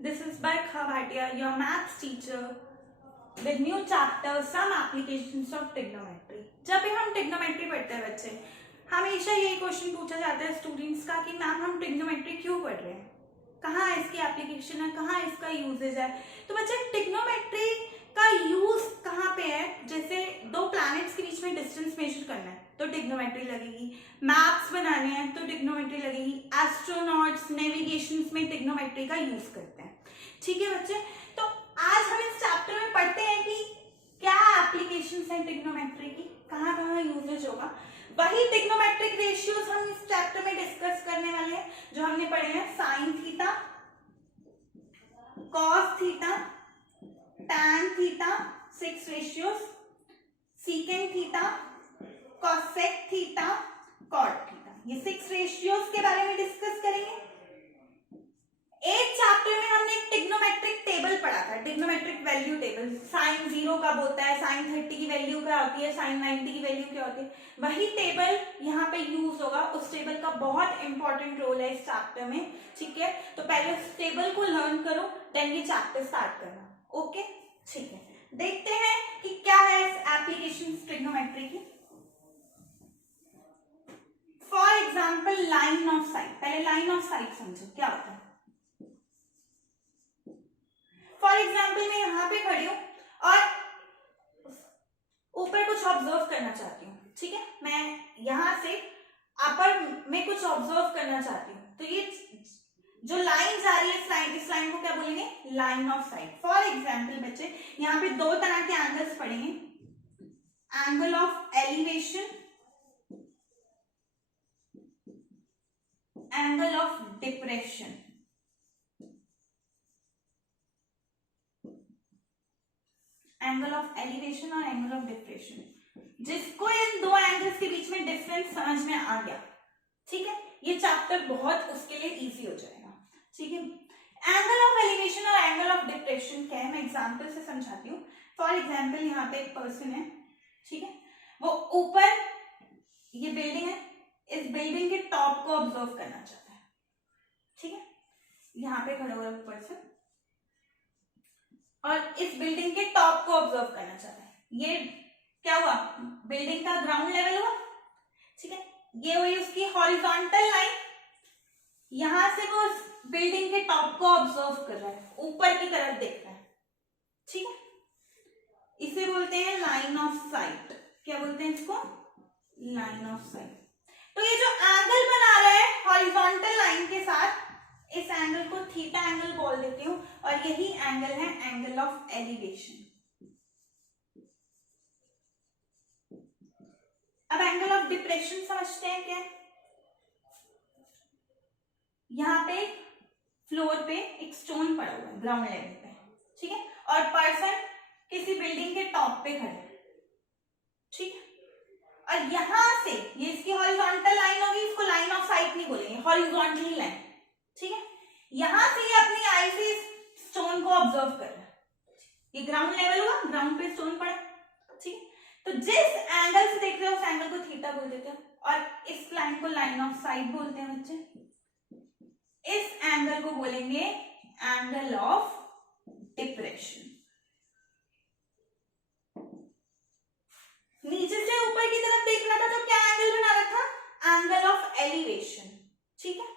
This is Barkha Bhatia, your maths teacher with new chapter Some Applications of Trigonometry. जब भी हम trigonometry पढ़ते हैं बच्चे, हमेशा यही क्वेश्चन पूछा जाता है स्टूडेंट्स का कि मैम हम ट्रिग्नोमेट्री क्यों पढ़ रहे हैं, कहाँ इसकी एप्लीकेशन है, कहाँ इसका यूजेज है. तो बच्चे ट्रिग्नोमेट्री का यूज कहाँ पे है? जैसे दो प्लैनेट्स के बीच में डिस्टेंस मेजर करना है तो ट्रिग्नोमेट्री लगेगी, मैप्स बनाने हैं तो ट्रिग्नोमेट्री लगेगी, एस्ट्रोनॉट्स नेविगेशन में ट्रिग्नोमेट्री का यूज करते हैं. ठीक है बच्चे, तो आज हम इस चैप्टर में पढ़ते हैं कि क्या एप्लीकेशंस हैं ट्रिग्नोमेट्री की, कहाँ कहाँ यूजेज होगा. वही ट्रिग्नोमेट्रिक रेशियोज हम इस चैप्टर में डिस्कस करने वाले हैं जो हमने पढ़े हैं sine theta, cos theta, tan theta, 6 ratios, secant theta, cosec theta, cot theta. ये 6 रेशियोज के बारे में डिस्कस करेंगे. एक चैप्टर में हमने एक ट्रिग्नोमेट्रिक टेबल पढ़ा था, ट्रिग्नोमेट्रिक वैल्यू टेबल. साइन 0 कब होता है, साइन 30 की वैल्यू क्या होती है, साइन 90 की वैल्यू क्या होती है. वही टेबल यहाँ पे यूज होगा. उस टेबल का बहुत इंपॉर्टेंट रोल है इस चैप्टर में. ठीक है, तो पहले उस टेबल को लर्न करो, देन ये चैप्टर स्टार्ट करना. ओके, ठीक है. देखते हैं कि क्या है इस एप्लीकेशन ट्रिग्नोमेट्री की. For example line of site. पहले लाइन ऑफ साइट समझो क्या होता है. फॉर एग्जाम्पल मैं यहां पे खड़ी हूं और ऊपर कुछ ऑब्जर्व करना चाहती हूँ. ठीक है, मैं यहां से अपर में कुछ ऑब्जर्व करना चाहती हूँ. तो ये जो लाइन जा रही है इस लाइन को क्या बोलेंगे, line of site. For example बच्चे यहाँ पे दो तरह के एंगल्स पढ़ेंगे, angle of elevation, angle of depression. Angle of elevation और एंगल ऑफ डिप्रेशन. जिसको इन दो एंगल्स के बीच में डिफरेंस समझ में आ गया, ठीक है, ये चैप्टर बहुत उसके लिए इजी हो जाएगा. ठीक है, एंगल ऑफ एलिवेशन और एंगल ऑफ डिप्रेशन क्या है, मैं एग्जांपल से समझाती हूँ. फॉर एग्जांपल यहाँ पे एक पर्सन है, ठीक है, वो ऊपर ये बिल्डिंग है, इस बिल्डिंग के टॉप को ऑब्जर्व करना चाहता है. ठीक है, यहाँ पे खड़ा हुआ है पर्सन और इस बिल्डिंग के टॉप को ऑब्जर्व करना चाहता है. ये क्या हुआ, बिल्डिंग का ग्राउंड लेवल हुआ. ठीक है, ये हुई उसकी हॉरिजॉन्टल लाइन. यहां से वो उस बिल्डिंग के टॉप को ऑब्जर्व कर रहा है, ऊपर की तरफ देख रहा है. ठीक है, इसे बोलते हैं लाइन ऑफ साइट. क्या बोलते हैं इसको, लाइन ऑफ साइट. तो ये जो एंगल बना रहा है हॉरिजॉन्टल लाइन के साथ, इस एंगल को थीटा एंगल बोल देती हूँ और यही एंगल है एंगल ऑफ एलिवेशन. अब एंगल ऑफ डिप्रेशन समझते हैं क्या. यहाँ पे फ्लोर पे एक स्टोन पड़ा हुआ है ग्राउंड लेवल पे, ठीक है, और पर्सन किसी बिल्डिंग के टॉप पे खड़ा है. ठीक है, और यहां से ये इसकी हॉरिजॉन्टल लाइन होगी, इसको लाइन ऑफ साइट नहीं बोलेंगे, हॉरिजॉन्टली लाइन. ठीक है, यहां से ये अपनी आई से स्टोन को ऑब्जर्व कर रहा है. ये ग्राउंड लेवल हुआ, ग्राउंड पे स्टोन पड़ा. ठीक है, तो जिस एंगल से देख रहे हो उस एंगल को थीटा बोल देते हैं और इस लाइन को लाइन ऑफ साइट बोलते हैं बच्चे. इस एंगल को बोलेंगे एंगल ऑफ डिप्रेशन. नीचे से ऊपर की तरफ देख रहा था तो क्या एंगल बना रखा, एंगल ऑफ एलिवेशन. ठीक है,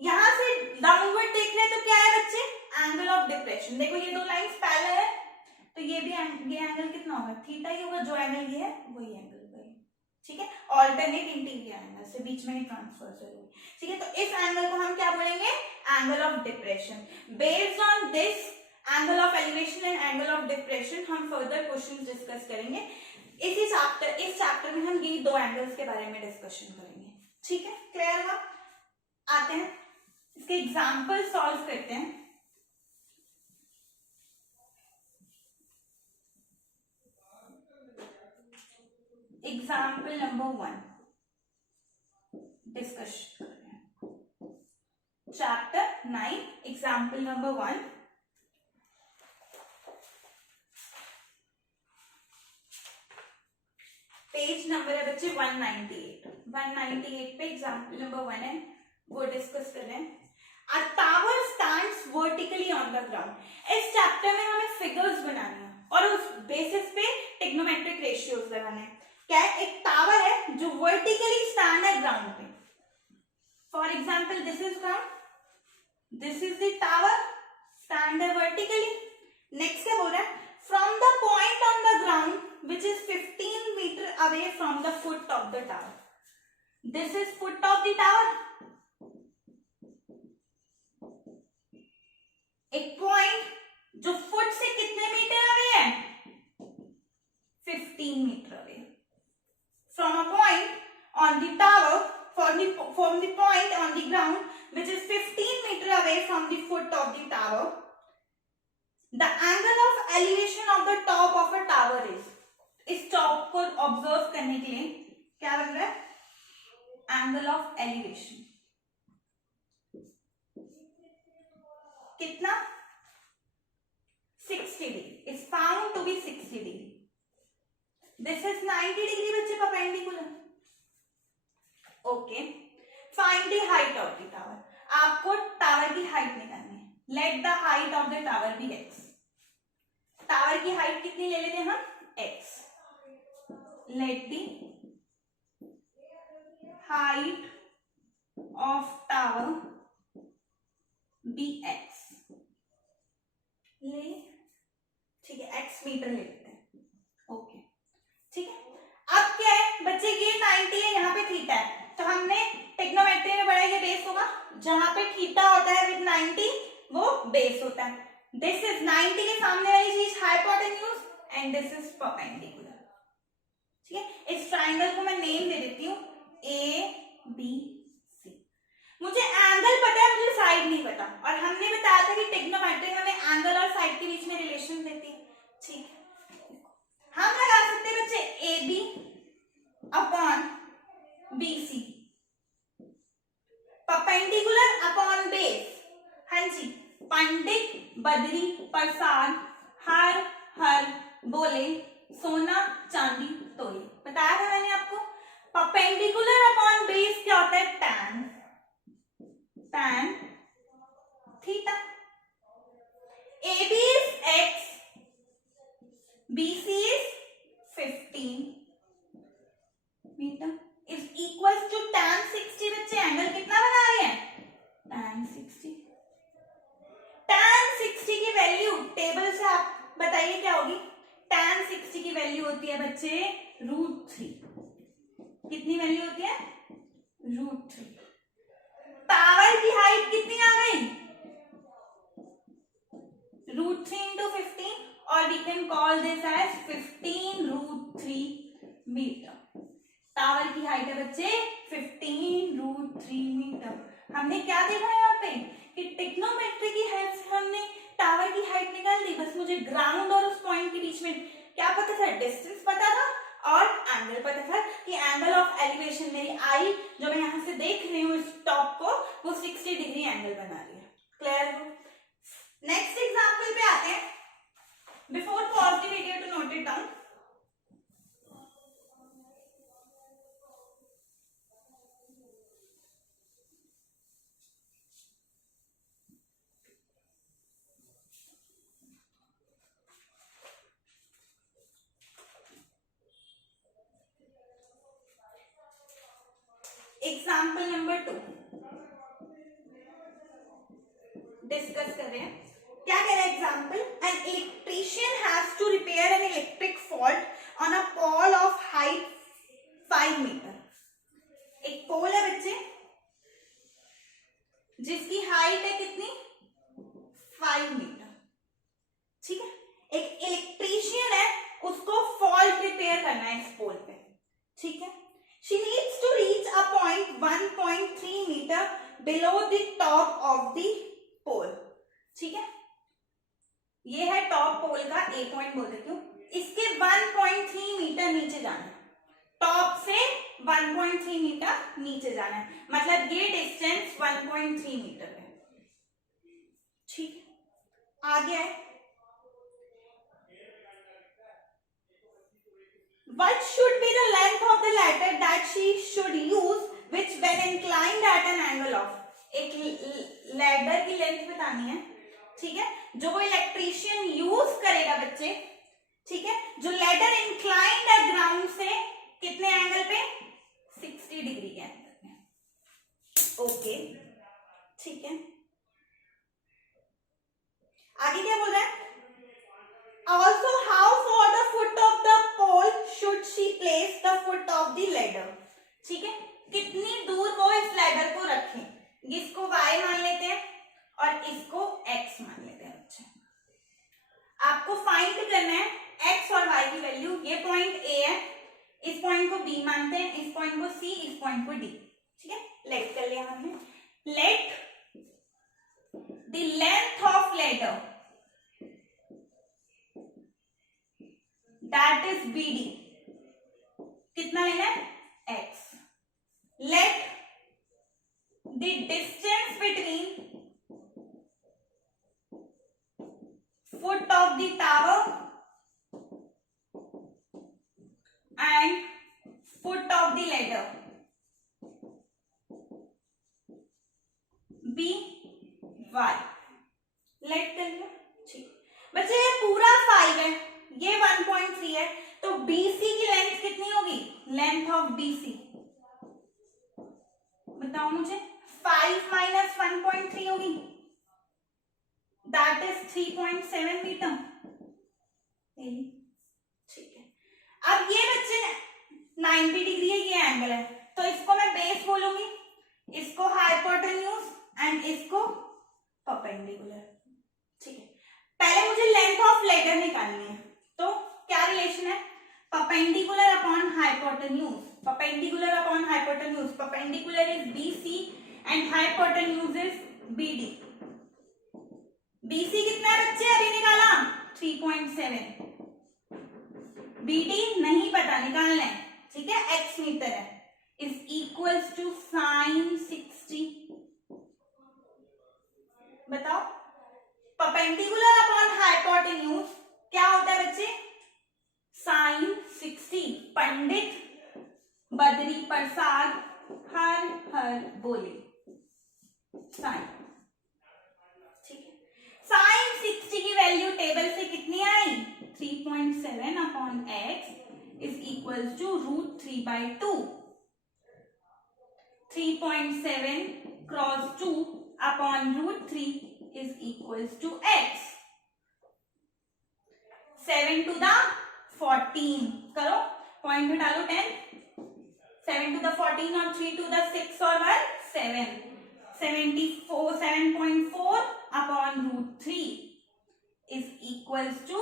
यहां से डाउनवर्ड देख रहे हैं तो क्या है बच्चे, एंगल ऑफ डिप्रेशन. देखो ये दो लाइंस पैरेलल है तो ये भी ये एंगल कितना होगा, थीटा ही होगा. जो एंगल ये है वही एंगल वही. ठीक है, ऑल्टरनेट इंटीरियर एंगल से बीच में ही ट्रांसफर होगी. ठीक है, तो इस एंगल को हम क्या बोलेंगे, angle of depression. Based on this angle of elevation and angle of depression हम फर्दर क्वेश्चंस डिस्कस करेंगे. इस चैप्टर में हम यही दो एंगल्स के बारे में डिस्कशन करेंगे. ठीक है, क्लियर हुआ. आते हैं इसके एग्जाम्पल सॉल्व करते हैं. एग्जाम्पल नंबर 1 डिस्कशन कर रहे हैं. Chapter 9 example number 1. Page number है बच्चे 198. 198 पे एग्जाम्पल नंबर 1 है, वो डिस्कस कर रहे हैं. A tower stands vertically on the ground. इस चैप्टर में हमें फिगर्स बनानी है और उस बेसिस पे टिग्नोमेट्रिक रेशियोज लगाने हैं. क्या है? एक टावर है जो वर्टिकली स्टैंड है ग्राउंड पे. For example this is ground, this is the tower, stand है वर्टिकली. नेक्स्ट क्या बोल रहा है? From the point on the ground which is 15 metre away from the foot of the tower. This is foot of the tower. एक point जो foot से कितने metre away है? 15 metre away. From a point on the tower, from the point on the ground which is 15 meter away from the foot of the tower, the angle of elevation of the top of a tower is. इस top को observe करने के लिए क्या बन रहा है? Angle of elevation. कितना? 60 degree is found to be 60 degree. This is 90 degree बच्चे perpendicular. Okay. Find the height of the tower. आपको टावर की हाइट निकालनी है. Let the height of the tower be x. Tower की height कितनी ले लेते हैं हम? x. Let the height of tower be x. ले, ठीक है, x मीटर ले लेते हैं. ओके, ठीक है. अब क्या है बच्चे? ये 90 है, यहाँ पे थीटा है, तो हमने टिग्नोमेट्री में पढ़ा ये बेस होगा. जहां पे थीटा होता है विद 90 वो बेस होता है. दिस इज 90 के सामने वाली चीज hypotenuse and this is perpendicular. ठीक है. इस ट्राइंगल को मैं नेम दे देती हूँ ABC. मुझे एंगल पता है, मुझे साइड नहीं पता, और हमने बताया था कि टिग्नोमेट्री हमें एंगल और साइड के बीच में रिलेशन देती है. ठीक है. हम लगा सकते हैं बच्चे AB upon BC, perpendicular upon base. हाँ जी. पंडित बदरी प्रसाद हर हर बोले सोना चांदी तोले. बताया था मैंने आपको. परपेंडिकुलर अपॉन बेस क्या होता है? tan. tan थीटा. AB is x, BC is 15 metre is equals to tan 60. बच्चे एंगल कितना बना रहे हैं? tan 60. tan 60 की वैल्यू टेबल से आप बताइए क्या होगी? tan 60 की वैल्यू होती है बच्चे √3. कितनी वैल्यू होती है? √3. टावर की हाइट कितनी आ गई? √3 into 15, और we can call this as 15√3 metre. Tower की हाइट है बच्चे 15√3 मीटर. हमने क्या देखा यहाँ पे कि टिग्नोमेट्री की हेल्प से हमने टावर की हाइट निकाल दी. बस मुझे ग्राउंड और उस पॉइंट के बीच में क्या पता था? डिस्टेंस पता था और एंगल पता था कि एंगल ऑफ एलिवेशन मेरी आई जो मैं यहाँ से देख रही हूँ इस टॉप को, वो 60 डिग्री एंगल बना रही है. क्लियर हो? नेक्स्ट एग्जाम्पल पे आते हैं. Before pause the video to note it down. Example number 2 discuss कर रहे हैं. क्या कह रहा है example? An electrician has to repair an electric fault on a pole of height 5 metre. एक पोल है बच्चे जिसकी हाइट है कितनी? 5 मीटर. ठीक है. एक इलेक्ट्रीशियन है, उसको फॉल्ट रिपेयर करना है इस पोल पे. ठीक है. She needs to reach a point 1.3 meter below the top of the pole. ठीक है. ये है टॉप पोल का A पॉइंट बोल देती हूँ. इसके 1.3 मीटर नीचे जाना है. टॉप से 1.3 मीटर नीचे जाना है, मतलब ये डिस्टेंस 1.3 मीटर है. ठीक. आगे है. What should be the length of the ladder that she should use which when inclined at an angle of? एक लैडर की लेंथ बतानी है, ठीक है, जो वो इलेक्ट्रीशियन यूज करेगा बच्चे, ठीक है, जो लैडर इंक्लाइंड है ग्राउंड से कितने एंगल पे, 60 डिग्री के एंगल पे। ओके, ठीक है, आगे क्या बोल रहा है, also how far the foot of the pole should she place the foot of the ladder, ठीक है, कितनी दूर वो इस लैडर को रखें, इसको y मान लेते हैं और इसको x मान लेते हैं बच्चे। आपको फाइंड करना है x और y की वैल्यू, ये पॉइंट A है, इस पॉइंट को B मानते हैं, इस पॉइंट को C, इस पॉइंट को D, ठीक है, लेट कर लिया हमने। Let the length of ladder that is BD, कितना लेना है, x। Let the distance between foot of the tower and foot of the ladder be y। Let कर लिया, ठीक बच्चे, ये पूरा 5 है, ये 1.3 है, तो BC की लेंथ कितनी होगी, लेंथ ऑफ BC बताओ मुझे, 5 माइनस 1.3 होगी, दैट इज 3.7 मीटर, ठीक है। अब ये बच्चे 90 डिग्री है, ये एंगल है, तो इसको मैं बेस बोलूंगी, इसको हाइपोटेन्यूज एंड इसको परपेंडिकुलर, ठीक है। पहले मुझे लेंथ ऑफ लेडर निकालनी है, तो क्या रिलेशन है, perpendicular upon hypotenuse, perpendicular upon hypotenuse, perpendicular is BC and hypotenuse is BD। BC कितना है बच्चे, अभी निकाला 3.7, BD नहीं पता, निकालना है, ठीक है, x मीटर है, इज इक्वल्स टू साइन 60। बताओ, परपेंडिकुलर अपॉन हाइपोटेन्यूज क्या होता है बच्चे, साइन 60। पंडित बद्री प्रसाद हर हर बोले, साइन, ठीक है। साइन 60 की वैल्यू टेबल से कितनी आई, 3.7 upon x is equals to √3/2। 3.7 cross 2 upon √3 is equals to x। 7 to the 14 करो, पॉइंट में डालो 10, 7 to the 14 और 3 to the 6 और 1 7, 7.4 upon √3 is equals to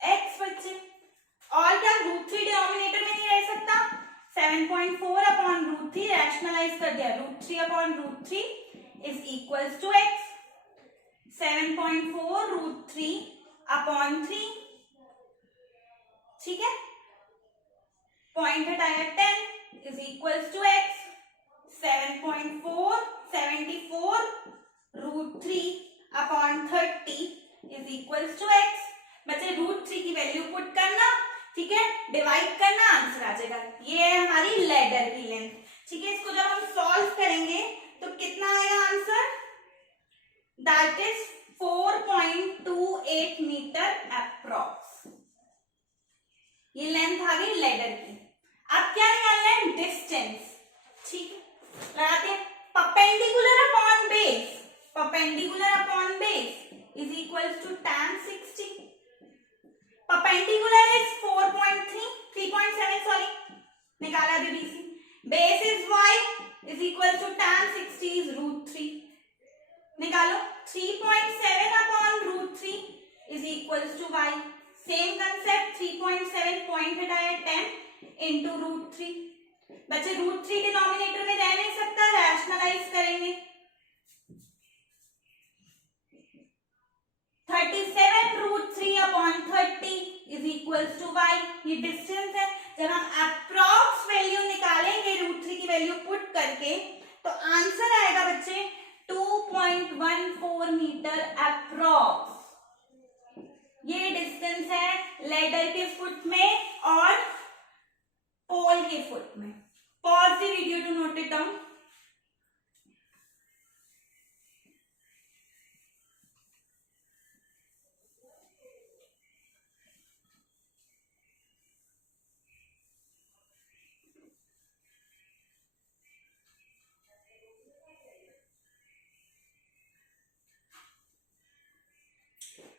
x बच्चे। और क्या √3 डिनोमिनेटर में नहीं रह सकता, 7.4 अपॉन √3 रैशनलाइज कर दिया, √3 upon √3 is equals to x। 7.4 √3 upon 3, ठीक है, पॉइंट हटाया 10 is equals to x। 7.4 74 √3 upon 30 is equals to x। बच्चे √3 की वैल्यू पुट करना, ठीक है, डिवाइड करना, आंसर आ जाएगा। ये है हमारी लैडर की लेंथ, ठीक है। इसको जब हम सॉल्व करेंगे तो कितना आएगा answer, that is 4.28 metre approx. ये लेंथ आ गई लैडर की। अब क्या निकालना है, डिस्टेंस, ठीक है, लगाते हैं, perpendicular upon base, perpendicular upon base is equals to tan 60। Perpendicular is 3.7 sorry, निकाला भी BC। Base is y is equal to tan 60 is √3, निकालो 3.7 अपॉन √3 is equals to y। Same concept, 3.7 point हटाया 10 इंटू √3। बच्चे √3 डिनोमिनेटर में रह नहीं सकता, रैशनलाइज करेंगे, 37 √3 upon 30 is equals to y। ये डिस्टेंस है। जब हम अप्रॉक्स वैल्यू निकालेंगे √3 की वैल्यू पुट करके, तो आंसर आएगा बच्चे 2.14 मीटर अप्रॉक्स। ये डिस्टेंस है लैडर के फुट में और पोल के फुट में। Pause the video to note it down.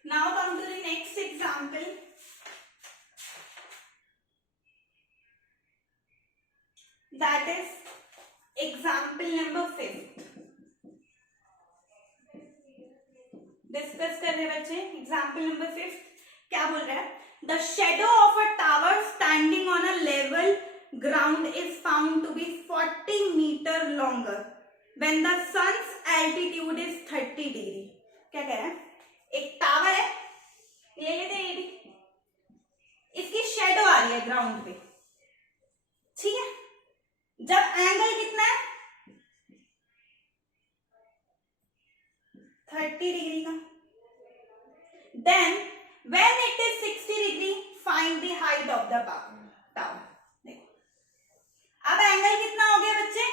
Now come to the next example. That is example number 5. डिस्कस कर रहे बच्चे. एग्जाम्पल नंबर 5 क्या बोल रहा है? The shadow of a tower standing on a level ground is found to be 40 metre longer when the sun's altitude is 30 degree. क्या कह रहा है? एक टावर है, ले लेते हैं ये भी. इसकी शेडो आ रही है ग्राउंड पे, ठीक है. जब एंगल कितना है? 30 डिग्री का. Then when it is 60 degree find the height of the tower. देखो अब एंगल कितना हो गया बच्चे?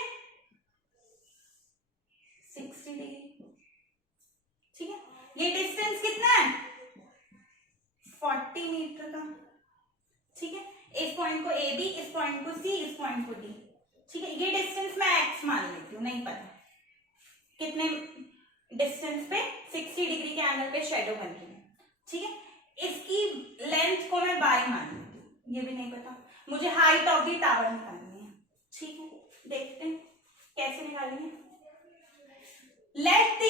60 डिग्री, ठीक है. ये डिस्टेंस कितना है? 40 मीटर का, ठीक है. इस पॉइंट को ए बी, इस पॉइंट को सी, इस पॉइंट को डी, ठीक है. ये डिस्टेंस मैं एक्स मान लेती हूँ, नहीं पता कितने डिस्टेंस पे 60 डिग्री के एंगल पे शेडो बन रही है, ठीक है. इसकी लेंथ को मैं बाय मान लेती हूँ, ये भी नहीं पता. मुझे हाइट ऑफ द टावर निकालनी है, ठीक है. देखते हैं कैसे निकालेंगे. Let the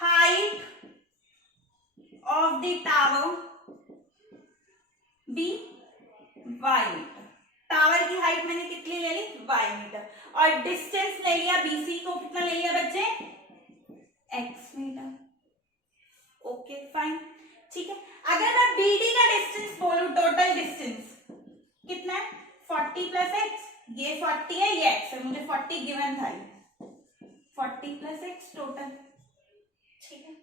height of the tower be y metre. Tower की हाइट मैंने कितनी ले ली? y metre. और डिस्टेंस ले लिया BC को, कितना ले लिया बच्चे? x metre. ओके फाइन, ठीक है. अगर मैं BD का डिस्टेंस बोलूं, टोटल डिस्टेंस कितना है? 40 प्लस x. ये 40 है, ये x है. मुझे 40 गिवन था, 40 प्लस x टोटल, ठीक है.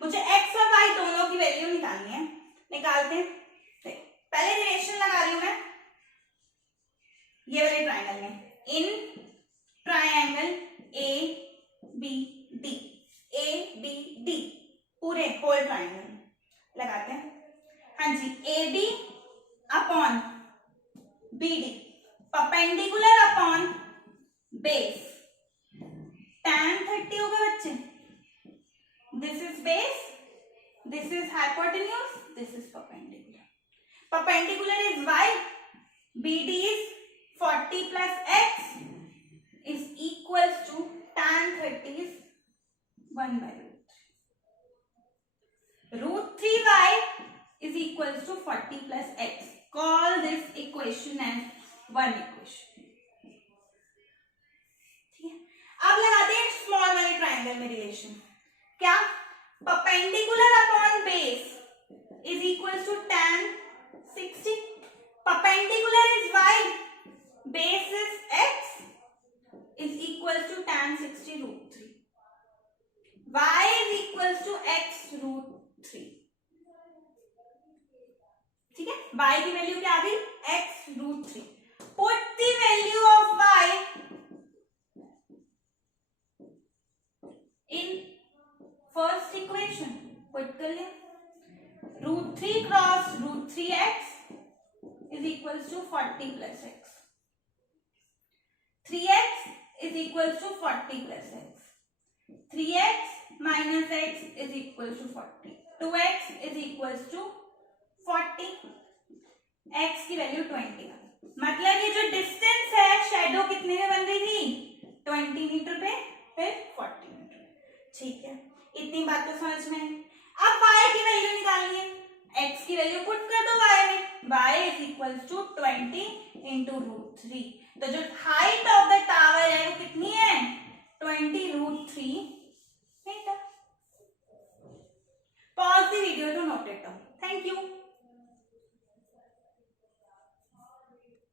मुझे x और y दोनों की वैल्यू निकालनी है. निकालते हैं. पहले रिलेशन लगा रही हूं मैं ये वाले ट्राइंगल में. In triangle A B D, पूरे होल ट्राइंगल लगाते हैं. हाँ जी. A B upon B D, perpendicular upon base. tan 30 हो गए बच्चे. This is base, this is hypotenuse, this is perpendicular. Perpendicular is y, BD is 40 plus x is equals to tan 30 is 1 by root 3. Root 3y is equals to 40 plus x. Call this equation as one equation. ठीक है. अब लगाते हैं small वाले triangle में relation. क्या? Perpendicular upon base is equals to tan 60. Perpendicular is y, base is x, is equals to tan 60 root 3. Y is equals to x root 3. ठीक है. y की वैल्यू क्या आ गई? x root 3. Put the value of y in first equation. Put कर लिया. root 3 cross root 3x is equals to 40 plus x. 3x is equals to 40 plus x. 3x minus x is equals to 40. 2x is equals to 40. x की value 20. मतलब ये जो distance है shadow कितने में बन रही थी? 20 मीटर पे, फिर 40 मीटर. ठीक है. इतनी बात तो समझ में आई. अब y की वैल्यू निकालनी है. x की वैल्यू पुट कर दो y में. y is equal to 20 into root 3. तो जो हाइट ऑफ द टावर है वो कितनी है? 20 रूट 3